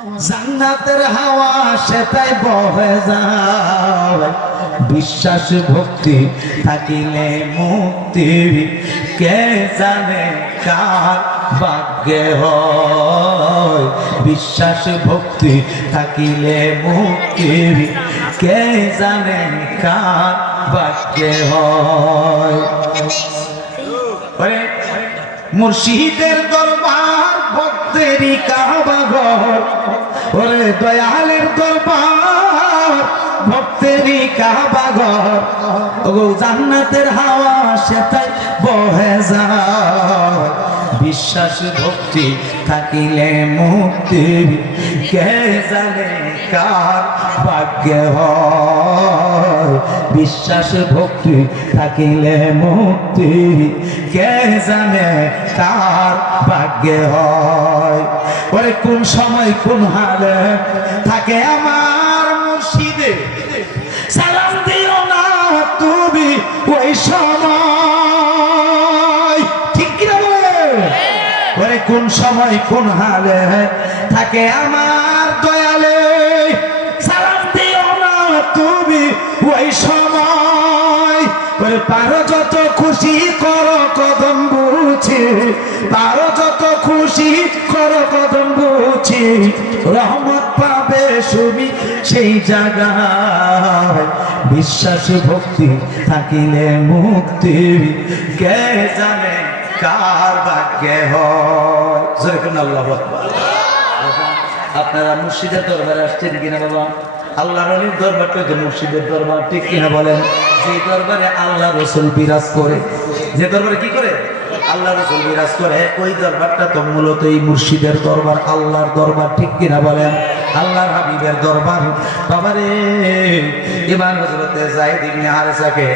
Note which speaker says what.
Speaker 1: জান্নাতের হাওয়া সেটাই বহে যায়। বিশ্বাস, ভক্তি থাকিলে মুক্তি কে জানে কার ভাগ্যে হয়। বিশ্বাস, ভক্তি থাকিলে মুক্তি কে জানে কার ভাগ্যে হয়। মুর্শিদের দরবার ভক্তেরই কাবাঘর ওরে দয়ালের দরবার ভক্তেরই কাবাঘর ওগো জান্নাতের হাওয়া সেটাই বহে যায়। বিশ্বাস ভক্তি থাকিলে মুক্তি, কে জানে কার ভাগ্যে হয়? বিশ্বাস ভক্তি থাকিলে মুক্তি। কে জানে কার ভাগ্যে হয়? ওরে কোন সময় কোন হালে থাকে আমার মুর্শিদে? সালাম দিও না তুমি ওই সময়। ঠিক কিনা বলে? ওরে কোন সময় কোন হালে থাকে আমার দয়ালে? ওই সময় পারো যত খুশি করো কদম বুঝি, পারো যত খুশি করো কদম বুঝি, রহমত পাবে সুবি সেই জায়গায়। বিশ্বাস ভক্তি থাকিলে মুক্তি কে জানে কার ভাগ্যে হয়। আপনারা মুর্শিদের দরবারে আসছেন কিনা বাবা? আল্লাহ রলির দরবারটা যে মুর্শিদের দরবার, ঠিক কিনা বলেন? যে দরবারে আল্লাহ রসুল বিরাজ করে, যে দরবারে কি করে? আল্লাহ রসুল বিরাজ করে। ওই দরবারটা তো মূলত এই মুর্শিদের দরবার, আল্লাহর দরবার, ঠিক কিনা বলেন? আল্লাহর হাবিবের দরবার। বাবারে ইমান হজরতে জাহিদ ইবনে হারেসাকে